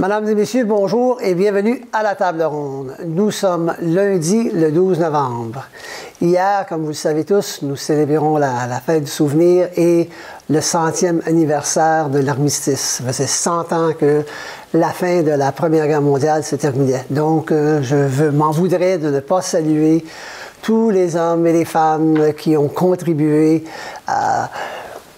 Mesdames et messieurs, bonjour et bienvenue à la table ronde. Nous sommes lundi le 12 novembre. Hier, comme vous le savez tous, nous célébrons la fête du souvenir et le 100e anniversaire de l'armistice. Ça faisait 100 ans que la fin de la Première Guerre mondiale se terminait. Donc, m'en voudrais de ne pas saluer tous les hommes et les femmes qui ont contribué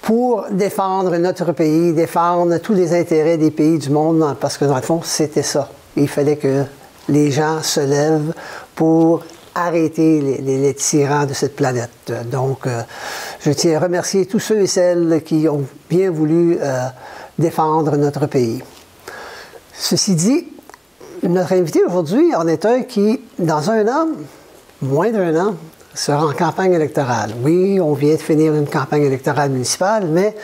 pour défendre notre pays, défendre tous les intérêts des pays du monde, parce que dans le fond, c'était ça. Il fallait que les gens se lèvent pour arrêter les tyrans de cette planète. Donc, je tiens à remercier tous ceux et celles qui ont bien voulu défendre notre pays. Ceci dit, notre invité aujourd'hui en est un qui, dans un an, moins d'un an, sera en campagne électorale. Oui, on vient de finir une campagne électorale municipale, mais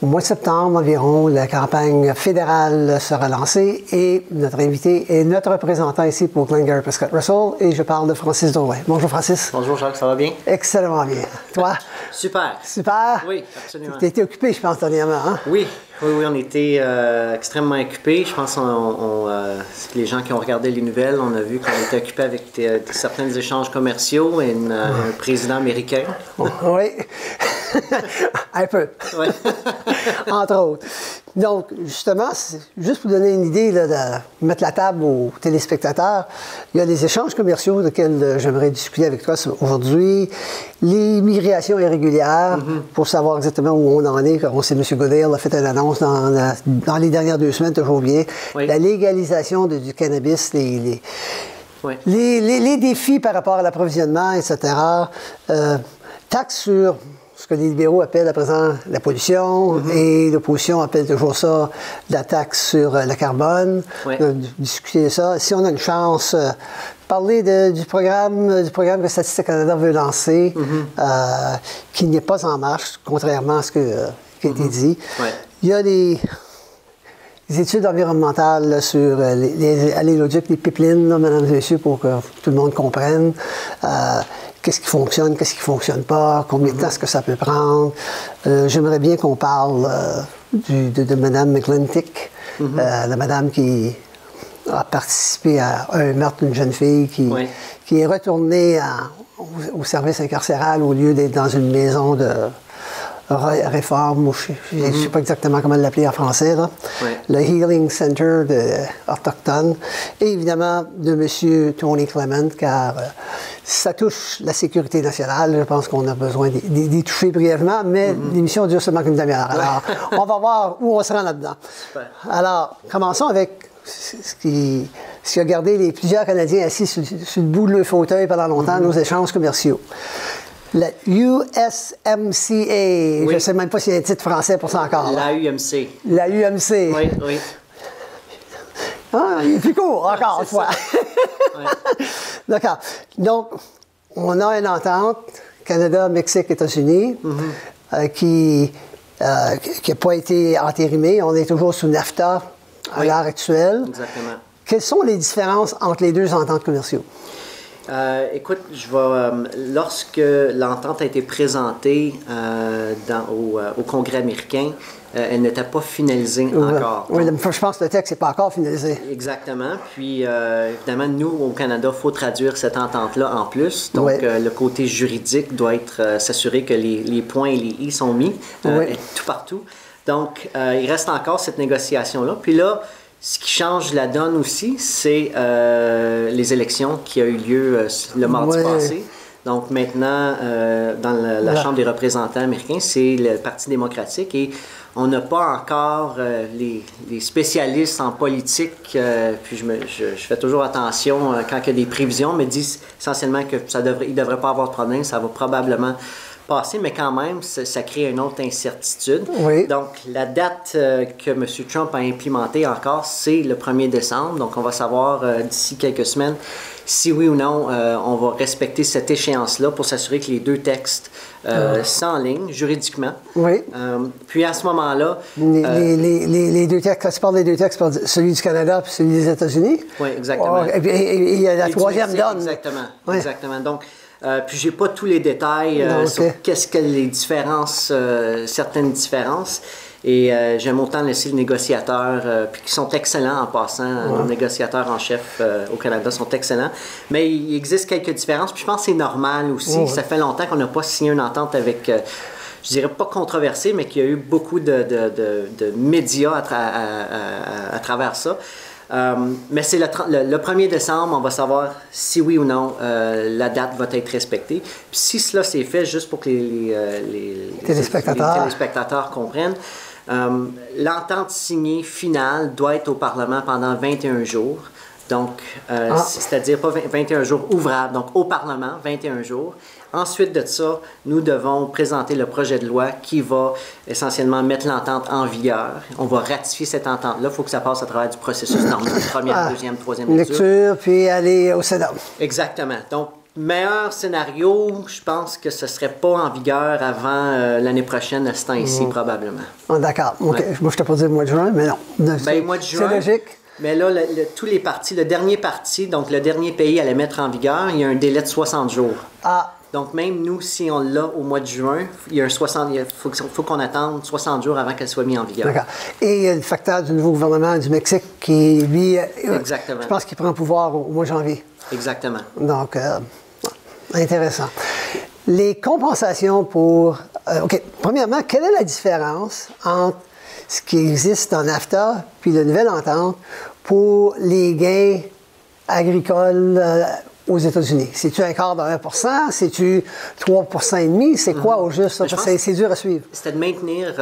au mois de septembre environ, la campagne fédérale sera lancée et notre invité est notre représentant ici pour Glengarry Prescott Russell et je parle de Francis Drouin. Bonjour Francis. Bonjour Jacques, ça va bien? Excellemment bien. Toi? Super. Super? Oui, absolument. Tu as été occupé, je pense, dernièrement, hein? Oui, on était extrêmement occupés. Je pense que les gens qui ont regardé les nouvelles, on a vu qu'on était occupés avec certains échanges commerciaux et un président américain. Oui, un peu. Oui. Entre autres. Donc, justement, juste pour donner une idée, là, de mettre la table aux téléspectateurs, il y a des échanges commerciaux desquels j'aimerais discuter avec toi aujourd'hui. L'immigration irrégulière, pour savoir exactement où on en est. On sait que M. Goodale a fait une annonce dans les dernières 2 semaines, toujours bien. Oui. La légalisation du cannabis, les défis par rapport à l'approvisionnement, etc. Taxes sur ce que les libéraux appellent à présent la pollution et l'opposition appelle toujours ça la taxe sur le carbone. Oui. Discuter de ça. Si on a une chance, parler du programme que Statistique Canada veut lancer, qui n'est pas en marche, contrairement à ce qui a été dit. Oui. Il y a des études environnementales sur les aléoducs, les pipelines, là, mesdames et messieurs, pour que tout le monde comprenne. Qu'est-ce qui fonctionne, qu'est-ce qui ne fonctionne pas, combien de temps est-ce que ça peut prendre. J'aimerais bien qu'on parle de Mme McClintic, la madame qui a participé à un meurtre d'une jeune fille qui est retournée au service incarcéral au lieu d'être dans une maison de réforme, je ne sais pas exactement comment l'appeler en français, là. Oui. Le Healing Center autochtone, et évidemment de M. Tony Clement, car ça touche la sécurité nationale. Je pense qu'on a besoin d'y toucher brièvement, mais l'émission dure seulement qu'une demi-heure. Alors, on va voir où on se rend là-dedans. Super. Alors, commençons avec ce qui a gardé plusieurs Canadiens assis sur le bout de leur fauteuil pendant longtemps, nos échanges commerciaux. La USMCA, je ne sais même pas s'il y a un titre français pour ça encore. La UMC. La UMC. Oui, oui. Ah, il est plus court, encore une fois. Oui. D'accord. Donc, on a une entente, Canada, Mexique, États-Unis, qui n'a pas été entérimée. On est toujours sous NAFTA à l'heure actuelle. Exactement. Quelles sont les différences entre les deux ententes commerciales? Écoute, lorsque l'entente a été présentée au Congrès américain, elle n'était pas finalisée encore. Oui, je pense que le texte n'est pas encore finalisé. Exactement. Puis, évidemment, nous, au Canada, il faut traduire cette entente-là en plus. Donc, le côté juridique doit être s'assurer que les points et les « i » sont mis tout partout. Donc, il reste encore cette négociation-là. Puis là, ce qui change la donne aussi, c'est les élections qui ont eu lieu le mardi passé. Donc maintenant, dans la Chambre des représentants américains, c'est le Parti démocratique et on n'a pas encore les spécialistes en politique, puis je fais toujours attention quand il y a des prévisions, me disent essentiellement que il ne devrait pas avoir de problème, ça va probablement passer, mais quand même, ça crée une autre incertitude. Oui. Donc, la date que M. Trump a implémentée encore, c'est le 1er décembre. Donc, on va savoir d'ici quelques semaines si oui ou non on va respecter cette échéance-là pour s'assurer que les deux textes s'enlignent juridiquement. Oui. Puis, à ce moment-là... les deux textes, quand tu parles des deux textes, celui du Canada et celui des États-unis? Oui, exactement. Et il y a la troisième donne. Exactement. Oui. Exactement. Donc, puis j'ai pas tous les détails sur qu'est-ce que les différences, certaines différences. Et j'aime autant laisser le négociateur, puis qui sont excellents en passant. Nos négociateurs en chef au Canada sont excellents. Mais il existe quelques différences. Puis je pense que c'est normal aussi. Ça fait longtemps qu'on n'a pas signé une entente avec... je dirais pas controversée, mais qu'il y a eu beaucoup de médias à travers ça. Mais c'est le 1er décembre, on va savoir si oui ou non la date va être respectée. Puis si cela s'est fait, juste pour que les téléspectateurs comprennent, l'entente signée finale doit être au Parlement pendant 21 jours. Donc, c'est-à-dire pas 21 jours ouvrables, donc au Parlement, 21 jours. Ensuite de ça, nous devons présenter le projet de loi qui va essentiellement mettre l'entente en vigueur. On va ratifier cette entente-là. Il faut que ça passe à travers du processus normal, première, deuxième, troisième lecture, puis aller au Sénat. Exactement. Donc, meilleur scénario, je pense que ce ne serait pas en vigueur avant l'année prochaine, à ce temps-ci, probablement. D'accord. OK. Ouais. Moi, je t'ai pas dit le mois de juin, mais non. Mois de juin, c'est logique. Mais là, tous les partis, le dernier parti, donc le dernier pays à les mettre en vigueur, il y a un délai de 60 jours. Donc, même nous, si on l'a au mois de juin, il faut qu'on attende 60 jours avant qu'elle soit mise en vigueur. D'accord. Et il y a le facteur du nouveau gouvernement du Mexique qui, lui, exactement. Je pense qu'il prend pouvoir au mois de janvier. Exactement. Donc, intéressant. Les compensations pour... OK. Premièrement, quelle est la différence entre ce qui existe en NAFTA puis la nouvelle entente pour les gains agricoles aux États-Unis? C'est-tu un quart de 1 C'est-tu 3,5 C'est quoi au juste? C'est dur à suivre. C'était de maintenir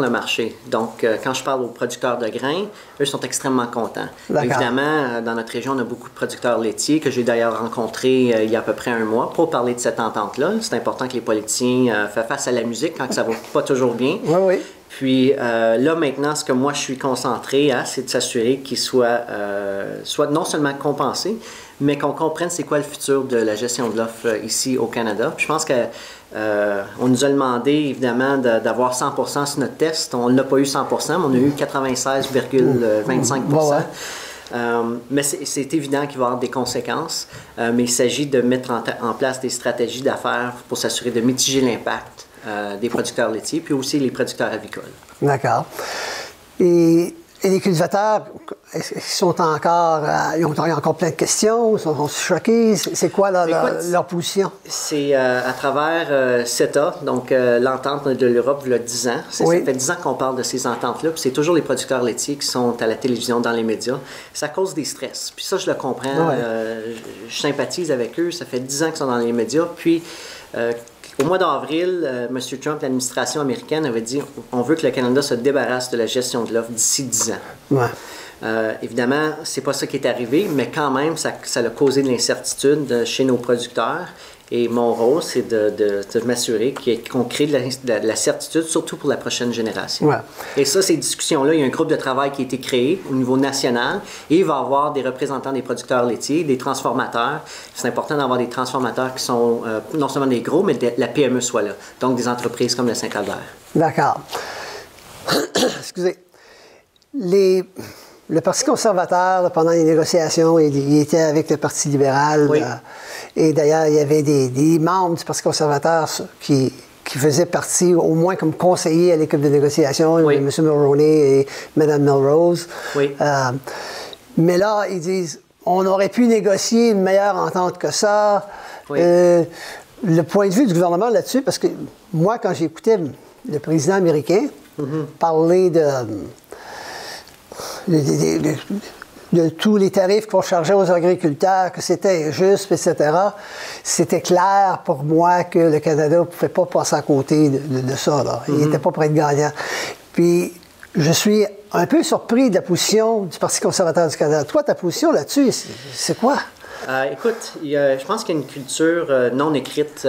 le marché. Donc, quand je parle aux producteurs de grains, eux sont extrêmement contents. Évidemment, dans notre région, on a beaucoup de producteurs laitiers que j'ai d'ailleurs rencontrés il y a à peu près un mois pour parler de cette entente-là. C'est important que les politiciens fassent face à la musique quand ça ne va pas toujours bien. Oui, oui. Puis là, maintenant, ce que moi, je suis concentré à, c'est de s'assurer qu'ils soient non seulement compensés, mais qu'on comprenne c'est quoi le futur de la gestion de l'offre ici au Canada. Puis je pense qu'on nous a demandé, évidemment, d'avoir 100% sur notre test. On n'a pas eu 100%, mais on a eu 96,25%. Mais c'est évident qu'il va y avoir des conséquences. Mais il s'agit de mettre en place des stratégies d'affaires pour s'assurer de mitiger l'impact des producteurs laitiers, puis aussi les producteurs avicoles. D'accord. Et les cultivateurs, ils sont encore... ils ont encore plein de questions, ils sont choqués. C'est quoi leur position? C'est à travers CETA, donc l'entente de l'Europe, il y a 10 ans. Oui. Ça fait 10 ans qu'on parle de ces ententes-là, puis c'est toujours les producteurs laitiers qui sont à la télévision, dans les médias. Ça cause des stress. Puis ça, je le comprends. Je sympathise avec eux. Ça fait 10 ans qu'ils sont dans les médias. Puis... au mois d'avril, M. Trump, l'administration américaine, avait dit on veut que le Canada se débarrasse de la gestion de l'offre d'ici 10 ans. Évidemment, c'est pas ça qui est arrivé, mais quand même, ça a causé de l'incertitude chez nos producteurs. Et mon rôle, c'est de m'assurer qu'on crée de la certitude, surtout pour la prochaine génération. Et ça, ces discussions-là, il y a un groupe de travail qui a été créé au niveau national et il va y avoir des représentants des producteurs laitiers, des transformateurs. C'est important d'avoir des transformateurs qui sont non seulement des gros, mais la PME soit là. Donc, des entreprises comme le Saint-Albert. D'accord. Excusez. Le Parti conservateur, pendant les négociations, il était avec le Parti libéral. Et d'ailleurs, il y avait des membres du Parti conservateur qui faisaient partie, au moins comme conseillers à l'équipe de négociation, M. Mulroney et Mme Melrose. Mais là, ils disent, on aurait pu négocier une meilleure entente que ça. Le point de vue du gouvernement là-dessus, parce que moi, quand j'écoutais le président américain parler de tous les tarifs qu'on chargeait aux agriculteurs, que c'était injuste, etc., c'était clair pour moi que le Canada ne pouvait pas passer à côté de ça. Là. Il n'était pas prêt de gagnant. Puis, je suis un peu surpris de la position du Parti conservateur du Canada. Toi, ta position là-dessus, c'est quoi? Écoute, je pense qu'il y a une culture non écrite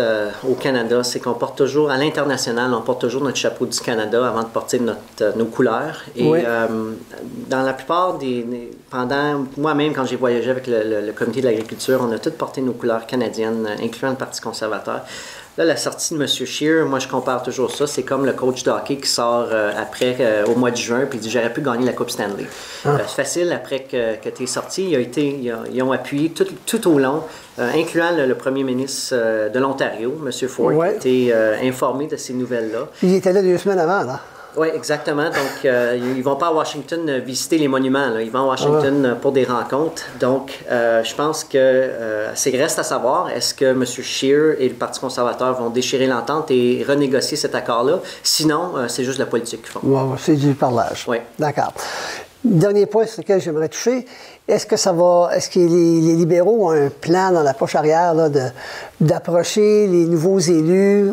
au Canada. C'est qu'on porte toujours, à l'international, on porte toujours notre chapeau du Canada avant de porter nos couleurs. Et dans la plupart pendant moi-même, quand j'ai voyagé avec le comité de l'agriculture, on a tous porté nos couleurs canadiennes, incluant le Parti conservateur. Là, la sortie de M. Scheer, moi, je compare toujours ça. C'est comme le coach de hockey qui sort après, au mois de juin, puis il dit « J'aurais pu gagner la Coupe Stanley ». C'est facile, après que tu es sorti, ils ont appuyé tout au long, incluant le premier ministre de l'Ontario, M. Ford, qui a été informé de ces nouvelles-là. Il était là 2 semaines avant, là. Oui, exactement. Donc, ils ne vont pas à Washington visiter les monuments. Là. Ils vont à Washington pour des rencontres. Donc, je pense que c'est reste à savoir, est-ce que M. Scheer et le Parti conservateur vont déchirer l'entente et renégocier cet accord-là? Sinon, c'est juste la politique qu'ils font. Ouais, c'est du parlage. Oui. D'accord. Dernier point sur lequel j'aimerais toucher, est-ce que les libéraux ont un plan dans la poche arrière là, d'approcher les nouveaux élus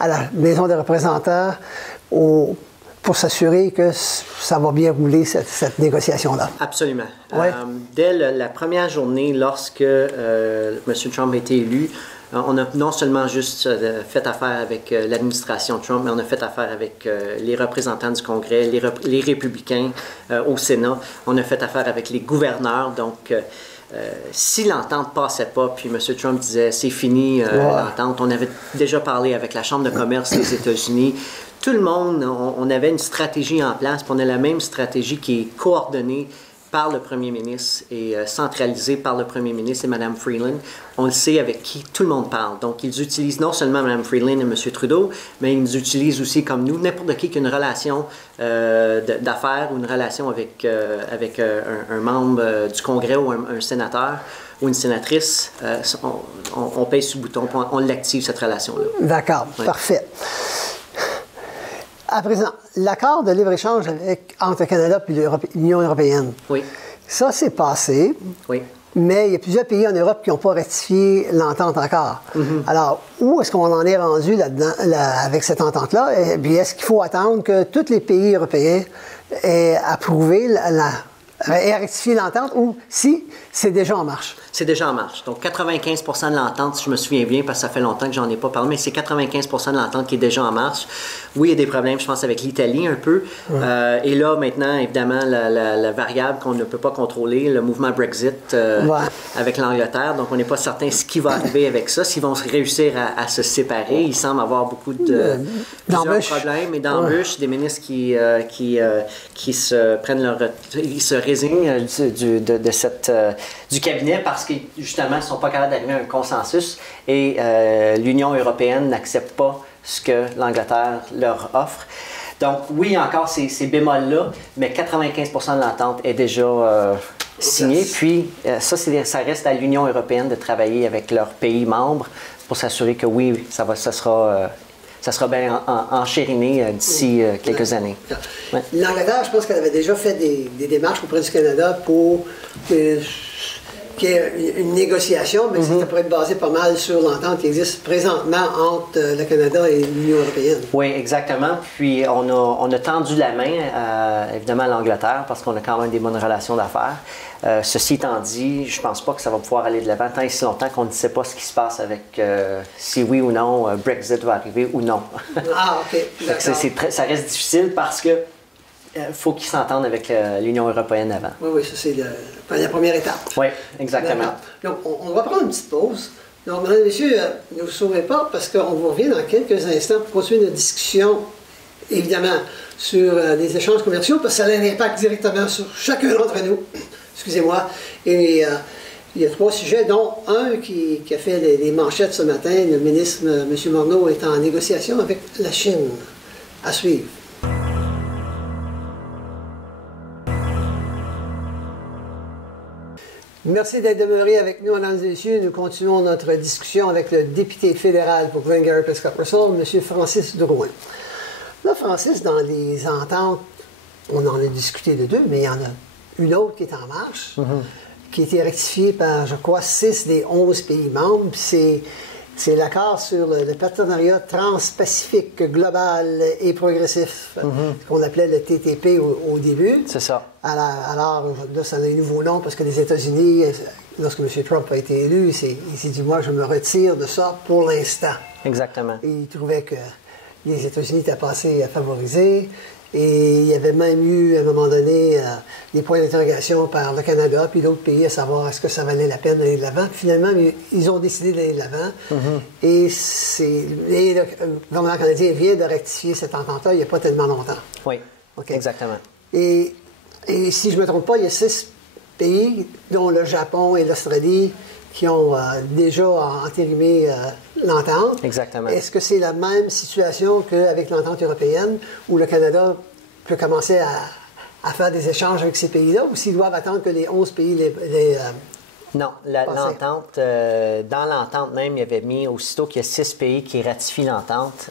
à la Maison des représentants pour s'assurer que ça va bien rouler, cette négociation-là? Absolument. Ouais. Dès la première journée, lorsque M. Trump a été élu, on a non seulement juste fait affaire avec l'administration Trump, mais on a fait affaire avec les représentants du Congrès, les républicains au Sénat. On a fait affaire avec les gouverneurs. Donc, si l'entente ne passait pas, puis M. Trump disait c'est fini l'entente, on avait déjà parlé avec la Chambre de commerce des États-Unis. Tout le monde, on avait une stratégie en place, puis on a la même stratégie qui est coordonnée par le premier ministre et centralisée par le premier ministre et Mme Freeland. On le sait avec qui tout le monde parle. Donc, ils utilisent non seulement Mme Freeland et M. Trudeau, mais ils nous utilisent aussi comme nous, n'importe qui a une relation d'affaires ou une relation avec un membre du Congrès ou un sénateur ou une sénatrice, on pèse sur le bouton, on l'active, cette relation-là. D'accord, parfait. À présent, l'accord de libre-échange entre le Canada et l'Union européenne. Oui. Ça, c'est passé. Oui. Mais il y a plusieurs pays en Europe qui n'ont pas ratifié l'entente encore. Alors, où est-ce qu'on en est rendu là-dedans, avec cette entente-là? Et puis, est-ce qu'il faut attendre que tous les pays européens aient approuvé et rectifié l'entente ou si c'est déjà en marche? C'est déjà en marche. Donc, 95 de l'entente, si je me souviens bien, parce que ça fait longtemps que j'en ai pas parlé, mais c'est 95 de l'entente qui est déjà en marche. Oui, il y a des problèmes, je pense, avec l'Italie un peu. Et là, maintenant, évidemment, la variable qu'on ne peut pas contrôler, le mouvement Brexit avec l'Angleterre. Donc, on n'est pas certain ce qui va arriver avec ça, s'ils vont réussir à se séparer. Il semble avoir beaucoup de problèmes et d'embûches, des ministres qui se prennent ils se résignent du cabinet parce que, justement, ils ne sont pas capables d'arriver à un consensus et l'Union européenne n'accepte pas ce que l'Angleterre leur offre. Donc, oui, encore ces bémols-là, mais 95 de l'entente est déjà signée. Puis, ça reste à l'Union européenne de travailler avec leurs pays membres pour s'assurer que, oui, ça sera bien enchériné d'ici quelques années. Ouais. L'Angleterre, je pense qu'elle avait déjà fait des démarches auprès du Canada pour qu'il y ait une négociation, mais ça pourrait être basé pas mal sur l'entente qui existe présentement entre le Canada et l'Union européenne. Oui, exactement. Puis on a tendu la main, évidemment, à l'Angleterre parce qu'on a quand même des bonnes relations d'affaires. Ceci étant dit, je pense pas que ça va pouvoir aller de l'avant tant et si longtemps qu'on ne sait pas ce qui se passe avec si oui ou non Brexit va arriver ou non. Ah, OK. Ça reste difficile parce que faut qu'ils s'entendent avec l'Union européenne avant. Oui, ça c'est la première étape. Oui, exactement. Donc, on va prendre une petite pause. Donc, mesdames et messieurs, ne vous sauvez pas parce qu'on vous revient dans quelques instants pour continuer notre discussion, évidemment, sur les échanges commerciaux, parce que ça a un impact directement sur chacun d'entre nous. Excusez-moi. Et il y a 3 sujets, dont un qui a fait les manchettes ce matin. Le ministre, M. Morneau, est en négociation avec la Chine. À suivre. Merci d'être demeuré avec nous, mesdames et messieurs. Nous continuons notre discussion avec le député fédéral pour Glengarry-Prescott-Russell, M. Francis Drouin. Là, Francis, dans les ententes, on en a discuté de 2, mais il y en a une autre qui est en marche, qui a été rectifiée par, je crois, 6 des 11 pays membres. C'est l'accord sur le partenariat transpacifique global et progressif, qu'on appelait le TTP au début. C'est ça. Alors, là, ça a un nouveau nom parce que les États-Unis, lorsque M. Trump a été élu, il s'est dit, moi, je me retire de ça pour l'instant. Exactement. Et il trouvait que les États-Unis étaient passés à favoriser. Et il y avait même eu, à un moment donné, des points d'interrogation par le Canada puis d'autres pays à savoir est-ce que ça valait la peine d'aller de l'avant. Puis finalement, ils ont décidé d'aller de l'avant. Et le gouvernement canadien vient de rectifier cette entente-là il n'y a pas tellement longtemps. Oui, exactement. Et si je ne me trompe pas, il y a 6 pays, dont le Japon et l'Australie, qui ont déjà entérimé l'entente. Exactement. Est-ce que c'est la même situation qu'avec l'entente européenne, où le Canada peut commencer à faire des échanges avec ces pays-là, ou s'ils doivent attendre que les 11 pays non, l'entente, dans l'entente même, il y avait mis aussitôt qu'il y a 6 pays qui ratifient l'entente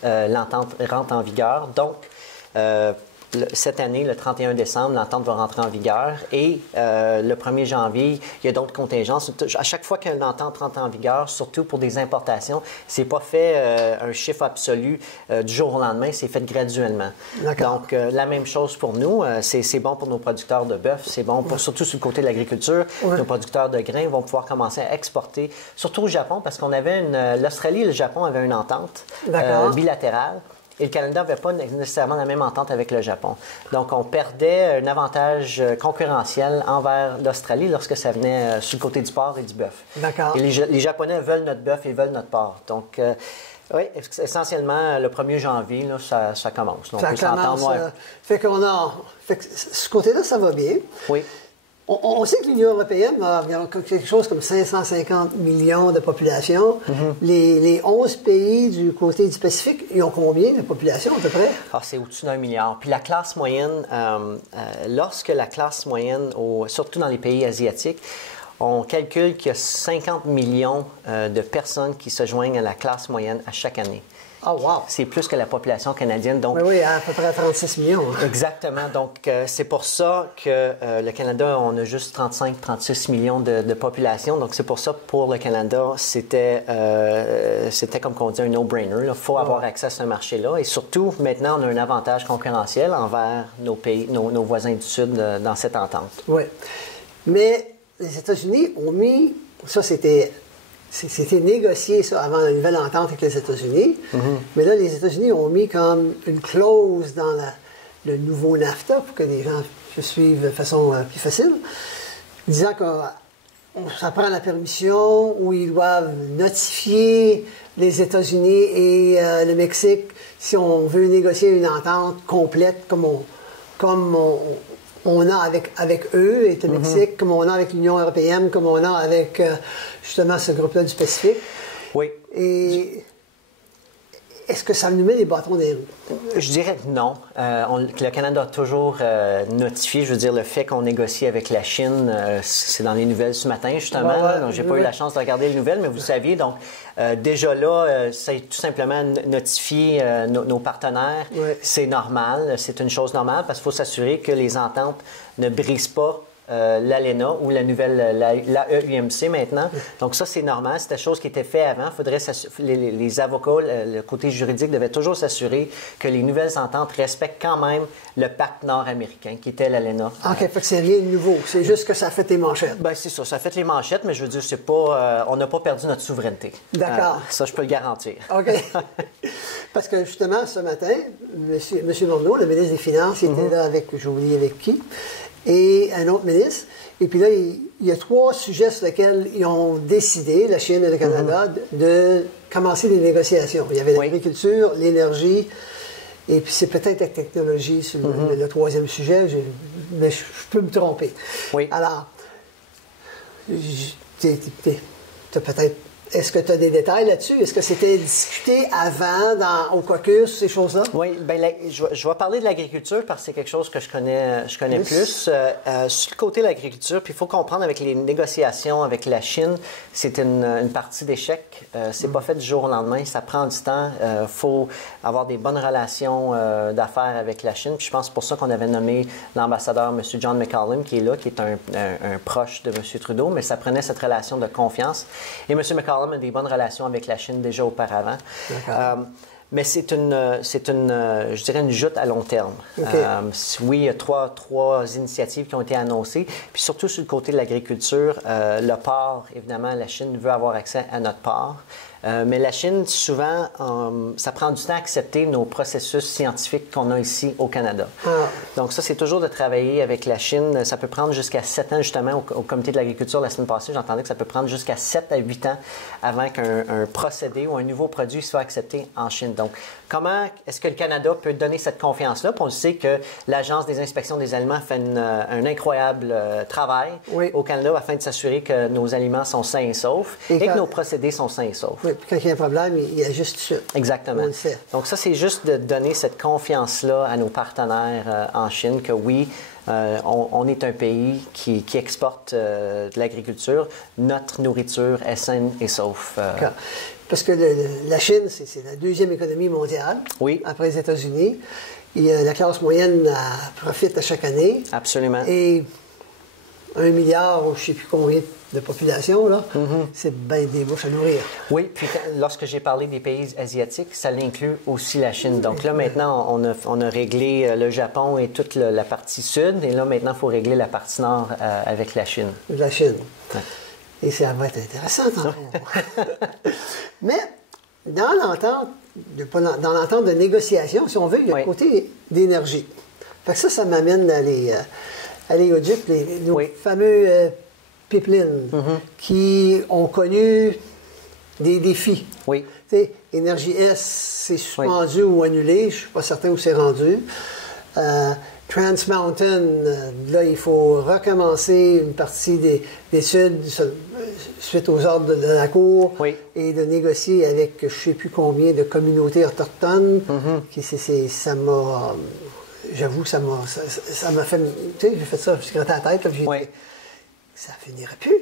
rentre en vigueur. Donc, cette année, le 31 décembre, l'entente va rentrer en vigueur et le 1er janvier, il y a d'autres contingences. À chaque fois qu'une entente rentre en vigueur, surtout pour des importations, c'est pas fait un chiffre absolu du jour au lendemain, c'est fait graduellement. Donc, la même chose pour nous. C'est bon pour nos producteurs de bœuf, c'est bon surtout sur le côté de l'agriculture. Nos producteurs de grains vont pouvoir commencer à exporter, surtout au Japon, parce qu'on avait l'Australie et le Japon avaient une entente bilatérale. Et le Canada n'avait pas nécessairement la même entente avec le Japon. Donc, on perdait un avantage concurrentiel envers l'Australie lorsque ça venait sur le côté du porc et du bœuf. D'accord. Et les Japonais veulent notre bœuf et veulent notre porc. Donc, oui, essentiellement, le 1er janvier, là, ça commence. Donc, ça commence. Fait que ce côté-là, ça va bien. Oui. On sait que l'Union européenne a quelque chose comme 550 millions de population. Les 11 pays du côté du Pacifique, ils ont combien de population à peu près? Ah, c'est au-dessus d'1 milliard. Puis la classe moyenne, lorsque la classe moyenne, surtout dans les pays asiatiques, on calcule qu'il y a 50 millions de personnes qui se joignent à la classe moyenne à chaque année. Oh, wow! C'est plus que la population canadienne. Donc, oui, à peu près 36 millions. Hein. Exactement. Donc, c'est pour ça que le Canada, on a juste 35-36 millions de population. Donc, c'est pour ça, pour le Canada, c'était comme on dit, un no-brainer. Il faut avoir accès à ce marché-là. Et surtout, maintenant, on a un avantage concurrentiel envers nos pays, nos voisins du Sud dans cette entente. Oui. Mais les États-Unis ont mis... Ça, c'était négocié, ça, avant la nouvelle entente avec les États-Unis. Mais là, les États-Unis ont mis comme une clause dans le nouveau NAFTA pour que les gens suivent de façon plus facile, disant que ça prend la permission où ils doivent notifier les États-Unis et le Mexique si on veut négocier une entente complète comme on a avec eux et le Mexique, comme on a avec l'Union européenne, comme on a avec justement ce groupe-là du Pacifique. Oui. Et est-ce que ça nous met les bâtons dans les roues? Je dirais que non. Le Canada a toujours notifié, je veux dire, le fait qu'on négocie avec la Chine, c'est dans les nouvelles ce matin, justement. Donc, j'ai pas eu la chance de regarder les nouvelles, mais vous saviez. Donc, déjà là, c'est tout simplement notifier nos partenaires. C'est normal, c'est une chose normale parce qu'il faut s'assurer que les ententes ne brisent pas l'ALENA ou la nouvelle, la EUMC maintenant. Donc ça, c'est normal. C'était chose qui était fait avant. Les avocats, le côté juridique devait toujours s'assurer que les nouvelles ententes respectent quand même le pacte nord-américain qui était l'ALENA. OK, fait que c'est rien de nouveau. C'est juste que ça fait les manchettes. Ben c'est ça. Ça fait les manchettes, mais je veux dire, c'est pas, on n'a pas perdu notre souveraineté. D'accord. Ça, je peux le garantir. OK. Parce que justement, ce matin, M. Morneau, le ministre des Finances, il était là avec, j'ai oublié avec qui, et un autre ministre. Et puis là, il y a 3 sujets sur lesquels ils ont décidé, la Chine et le Canada, de commencer des négociations. Il y avait l'agriculture, l'énergie, et puis c'est peut-être la technologie sur le 3e sujet, mais je peux me tromper. Oui. Alors, t'as peut-être... Est-ce que tu as des détails là-dessus? Est-ce que c'était discuté avant au caucus, ces choses-là? Oui, bien, je vais parler de l'agriculture parce que c'est quelque chose que je connais plus. Sur le côté de l'agriculture, puis il faut comprendre avec les négociations avec la Chine, c'est une partie d'échec. C'est pas fait du jour au lendemain, ça prend du temps. Il faut avoir des bonnes relations d'affaires avec la Chine. Puis je pense que c'est pour ça qu'on avait nommé l'ambassadeur, M. John McCallum, qui est là, qui est un proche de M. Trudeau, mais ça prenait cette relation de confiance. Et M. McCallum a des bonnes relations avec la Chine déjà auparavant. Mais c'est je dirais, une joute à long terme. Oui, il y a trois initiatives qui ont été annoncées. Puis surtout sur le côté de l'agriculture, le porc, évidemment, la Chine veut avoir accès à notre porc. Mais la Chine, souvent, ça prend du temps à accepter nos processus scientifiques qu'on a ici au Canada. Donc ça, c'est toujours de travailler avec la Chine. Ça peut prendre jusqu'à 7 ans, justement, au Comité de l'agriculture la semaine passée, j'entendais que ça peut prendre jusqu'à 7 à 8 ans avant qu'un procédé ou un nouveau produit soit accepté en Chine. Donc, comment est-ce que le Canada peut donner cette confiance-là? Puis on sait que l'Agence des inspections des aliments fait un incroyable travail au Canada afin de s'assurer que nos aliments sont sains et saufs et que nos procédés sont sains et saufs. Oui, puis quand il y a un problème, il y a juste ça. Exactement. On le sait. Donc ça, c'est juste de donner cette confiance-là à nos partenaires en Chine que oui, on est un pays qui exporte de l'agriculture. Notre nourriture est saine et sauf. Parce que la Chine, c'est la deuxième économie mondiale, après les États-Unis. La classe moyenne profite à chaque année. Absolument. Et 1 milliard, ou je ne sais plus combien de population, là, c'est bien des bouches à nourrir. Oui, puis lorsque j'ai parlé des pays asiatiques, ça l'inclut aussi la Chine. Donc là, maintenant, on a réglé le Japon et toute la partie sud. Et là, maintenant, il faut régler la partie nord avec la Chine. La Chine. Ouais. Et ça va être intéressant, Mais dans l'entente de négociation, si on veut, il y a le côté d'énergie. Fait que ça m'amène à l'éoduc, nos fameux pipelines qui ont connu des défis. Oui. T'sais, Énergie S, c'est suspendu ou annulé, je ne suis pas certain où c'est rendu. Trans Mountain, là, il faut recommencer une partie des études suite aux ordres de la Cour et de négocier avec je ne sais plus combien de communautés autochtones. J'avoue, ça m'a fait... Tu sais, j'ai fait ça, je me suis gratté la tête, là, ça finirait plus.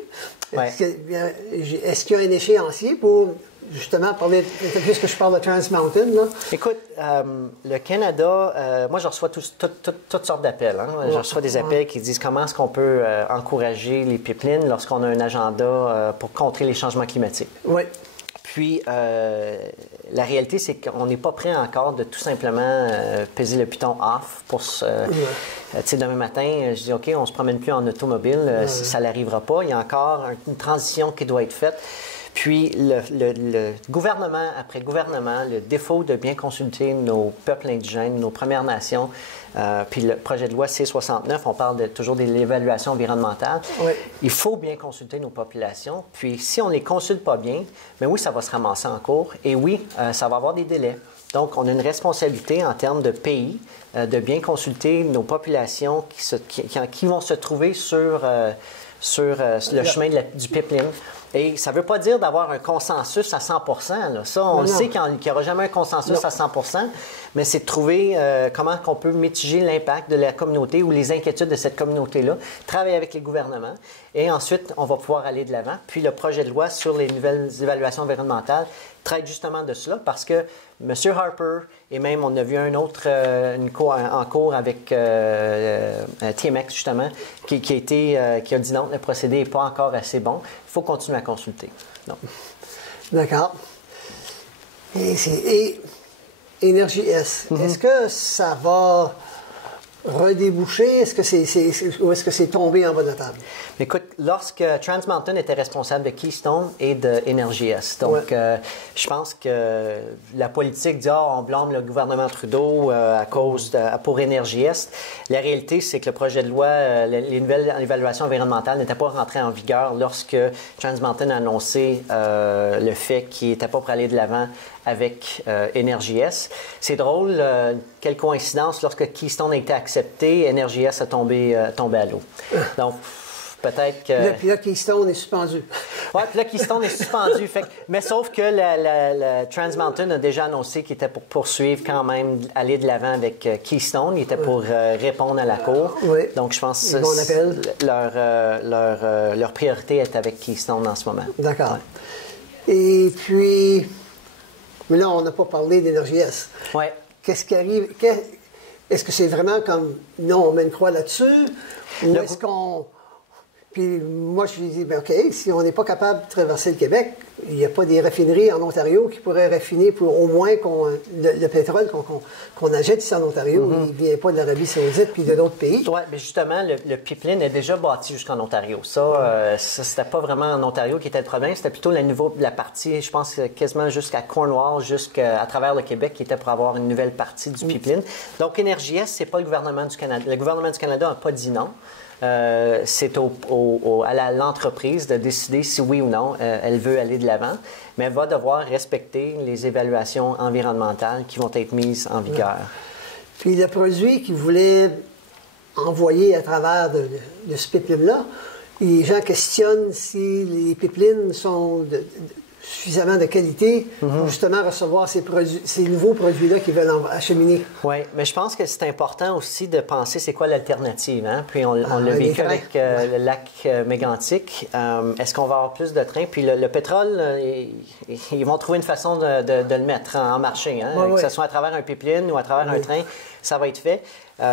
Est-ce qu'il y a un échéancier pour, justement, parler, puisque je parle de Trans Mountain, là? Écoute, le Canada, moi, je reçois toutes sortes d'appels. Je reçois des appels qui disent comment est-ce qu'on peut encourager les pipelines lorsqu'on a un agenda pour contrer les changements climatiques. Oui. Puis, la réalité, c'est qu'on n'est pas prêt encore de tout simplement peser le piton off pour tu sais, demain matin, je dis, OK, on ne se promène plus en automobile, ça n'arrivera pas. Il y a encore une transition qui doit être faite. Puis, le gouvernement après gouvernement, le défaut de bien consulter nos peuples indigènes, nos Premières Nations, puis le projet de loi C-69, on parle toujours de l'évaluation environnementale. Il faut bien consulter nos populations. Puis, si on ne les consulte pas bien, bien oui, ça va se ramasser en cours. Et oui, ça va avoir des délais. Donc, on a une responsabilité en termes de pays de bien consulter nos populations qui vont se trouver sur le chemin du pipeline. Et ça ne veut pas dire d'avoir un consensus à 100%. Là. Ça, on sait qu'il n'y aura jamais un consensus à 100%, mais c'est de trouver comment on peut mitiger l'impact de la communauté ou les inquiétudes de cette communauté-là, travailler avec les gouvernements, et ensuite, on va pouvoir aller de l'avant. Puis le projet de loi sur les nouvelles évaluations environnementales traite justement de cela parce que M. Harper, et même on a vu un autre en cours avec TMX justement, qui a dit non, le procédé n'est pas encore assez bon. Il faut continuer à consulter. D'accord. Et Énergie S, est-ce que ça va redéboucher? Ou est-ce que c'est tombé en bas de la table? Écoute, lorsque Trans Mountain était responsable de Keystone et de Énergie S, donc je pense que la politique dit on blâme le gouvernement Trudeau pour Énergie S. La réalité, c'est que le projet de loi, les nouvelles évaluations environnementales n'étaient pas rentrées en vigueur lorsque Trans Mountain a annoncé le fait qu'il n'était pas pour aller de l'avant avec Énergie S. C'est drôle, quelle coïncidence, lorsque Keystone a été accepté, Énergie S a tombé à l'eau. Donc, peut-être que... Puis là, Keystone est suspendu. Oui, puis là, Keystone est suspendu. Mais sauf que la Trans Mountain a déjà annoncé qu'il était pour poursuivre quand même, aller de l'avant avec Keystone. Il était pour répondre à la Cour. Donc, je pense que leur priorité est avec Keystone en ce moment. D'accord. Et puis... Mais là, on n'a pas parlé d'Énergie S. Oui. Qu'est-ce qui arrive? Est-ce que c'est vraiment comme, non, on met une croix là-dessus? Ou est-ce qu'on... Puis moi, je lui dis, ben OK, si on n'est pas capable de traverser le Québec, il n'y a pas des raffineries en Ontario qui pourraient raffiner pour au moins le pétrole qu'on achète ici en Ontario. Il ne vient pas de l'Arabie Saoudite puis de d'autres pays. Oui, mais justement, le pipeline est déjà bâti jusqu'en Ontario. Ça, c'était pas vraiment en Ontario qui était le problème, c'était plutôt le niveau de la partie, je pense quasiment jusqu'à Cornwall, jusqu'à travers le Québec, qui était pour avoir une nouvelle partie du pipeline. Donc, Énergie-Est, c'est pas le gouvernement du Canada. Le gouvernement du Canada n'a pas dit non. C'est à l'entreprise de décider si oui ou non elle veut aller de l'avant, mais elle va devoir respecter les évaluations environnementales qui vont être mises en vigueur. Puis le produit qu'ils voulaient envoyer à travers de ce pipeline-là, les gens questionnent si les pipelines sont suffisamment de qualité pour justement recevoir ces nouveaux produits-là qu'ils veulent acheminer. Oui, mais je pense que c'est important aussi de penser c'est quoi l'alternative. Hein? Puis on l'a vécu avec le lac mégantique. Est-ce qu'on va avoir plus de trains? Puis le pétrole, ils vont trouver une façon de le mettre en marché. Hein? Que ce soit à travers un pipeline ou à travers un train, ça va être fait.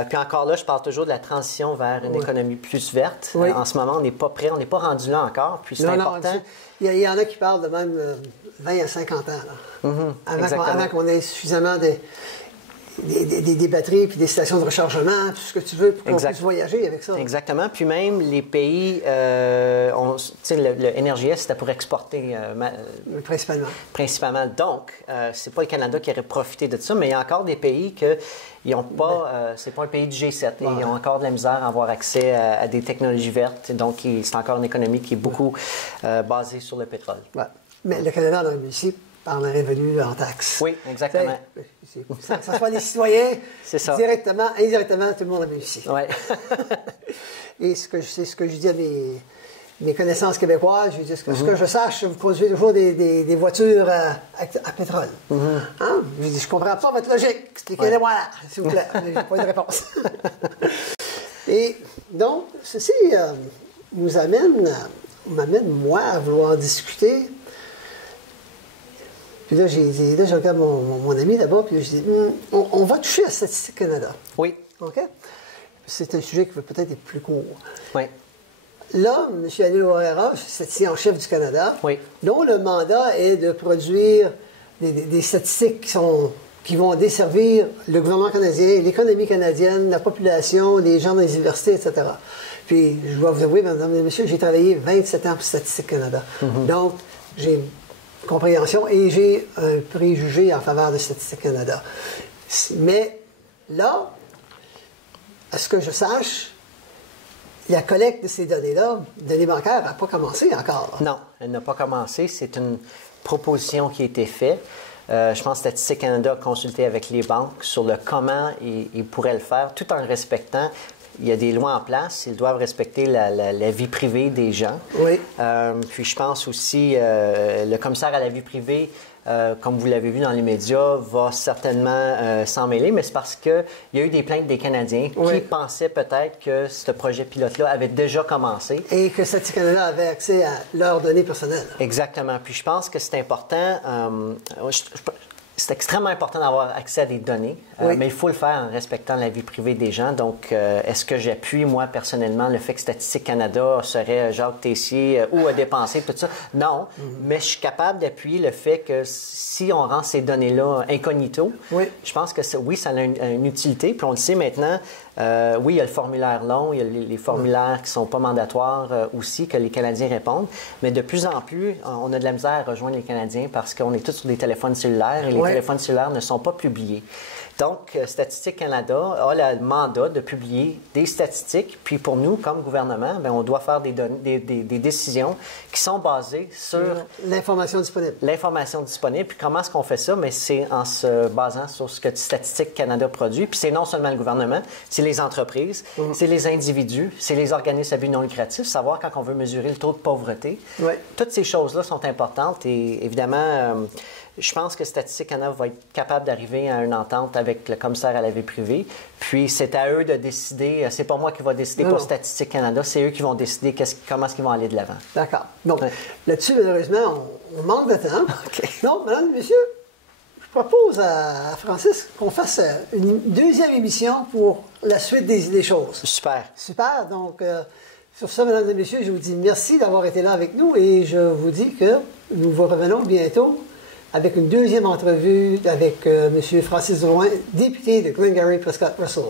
Puis encore là, je parle toujours de la transition vers une économie plus verte. En ce moment, on n'est pas prêt, on n'est pas rendu là encore. Puis c'est important. Il y en a qui parlent de même 20 à 50 ans. Là. Avant qu'on ait suffisamment des batteries, puis des stations de rechargement, tout ce que tu veux pour qu'on puisse voyager avec ça. Exactement. Puis même les pays, le Énergie-Est, c'était pour exporter principalement. Donc, c'est pas le Canada qui aurait profité de ça, mais il y a encore des pays que ils ont pas, c'est pas un pays du G7 et ils ont encore de la misère à avoir accès à des technologies vertes. Donc, c'est encore une économie qui est beaucoup basée sur le pétrole. Ouais. Mais le Canada en a ici par les revenus en taxes. Oui, exactement. Que ce soit les citoyens, directement, indirectement, tout le monde a réussi. Oui. Et ce que je dis à mes connaissances québécoises, je dis ce que je sache, vous produisez toujours des voitures à pétrole. Hein? Je dis, je comprends pas votre logique. Expliquez-le-moi, s'il vous plaît. J'ai pas eu de réponse. Et donc, ceci m'amène, moi, à vouloir discuter. Puis là, je regarde mon ami là-bas, puis je dis, on va toucher à Statistique Canada. Oui. OK? C'est un sujet qui va peut-être être plus court. Oui. Là, M. Anil O'Hara, statisticien en chef du Canada, dont le mandat est de produire des statistiques qui vont desservir le gouvernement canadien, l'économie canadienne, la population, les gens dans les universités, etc. Puis, je dois vous avouer, mesdames et messieurs, j'ai travaillé 27 ans pour Statistique Canada. Donc, j'ai une compréhension et j'ai un préjugé en faveur de Statistique Canada. Mais là, à ce que je sache, la collecte de ces données-là, données bancaires, n'a pas commencé encore. Non, elle n'a pas commencé. C'est une proposition qui a été faite. Je pense que Statistique Canada a consulté avec les banques sur le comment ils pourraient le faire, tout en respectant. Il y a des lois en place, ils doivent respecter la vie privée des gens. Oui. Puis je pense aussi, le commissaire à la vie privée, comme vous l'avez vu dans les médias, va certainement s'en mêler, mais c'est parce qu'il y a eu des plaintes des Canadiens qui pensaient peut-être que ce projet pilote-là avait déjà commencé. Et que Statistique Canada avait accès à leurs données personnelles. Exactement. Puis je pense que c'est important. C'est extrêmement important d'avoir accès à des données, mais il faut le faire en respectant la vie privée des gens. Donc, est-ce que j'appuie, moi, personnellement, le fait que Statistique Canada serait Jacques Tessier ou à dépenser, tout ça? Non, mais je suis capable d'appuyer le fait que si on rend ces données-là incognito, je pense que ça a une utilité. Puis on le sait maintenant, oui, il y a le formulaire long, il y a les formulaires qui sont pas mandatoires aussi, que les Canadiens répondent, mais de plus en plus, on a de la misère à rejoindre les Canadiens parce qu'on est tous sur des téléphones cellulaires et les téléphones cellulaires ne sont pas publiés. Donc, Statistique Canada a le mandat de publier des statistiques, puis pour nous, comme gouvernement, bien, on doit faire des décisions qui sont basées sur l'information disponible. L'information disponible. Puis comment est-ce qu'on fait ça? Bien, c'est en se basant sur ce que Statistique Canada produit. Puis c'est non seulement le gouvernement, c'est les entreprises, c'est les individus, c'est les organismes à but non lucratif, savoir quand on veut mesurer le taux de pauvreté. Toutes ces choses-là sont importantes et évidemment, je pense que Statistique Canada va être capable d'arriver à une entente avec le commissaire à la vie privée. Puis c'est à eux de décider. C'est pas moi qui va décider pour Statistique Canada. C'est eux qui vont décider comment est-ce qu'ils vont aller de l'avant. D'accord. Donc là-dessus, malheureusement, on manque de temps. Donc, mesdames et messieurs, je propose à Francis qu'on fasse une deuxième émission pour la suite des choses. Super. Super. Donc, Sur ce, mesdames et messieurs, je vous dis merci d'avoir été là avec nous et je vous dis que nous vous revenons bientôt avec une deuxième entrevue avec M. Francis Drouin, député de Glengarry Prescott Russell.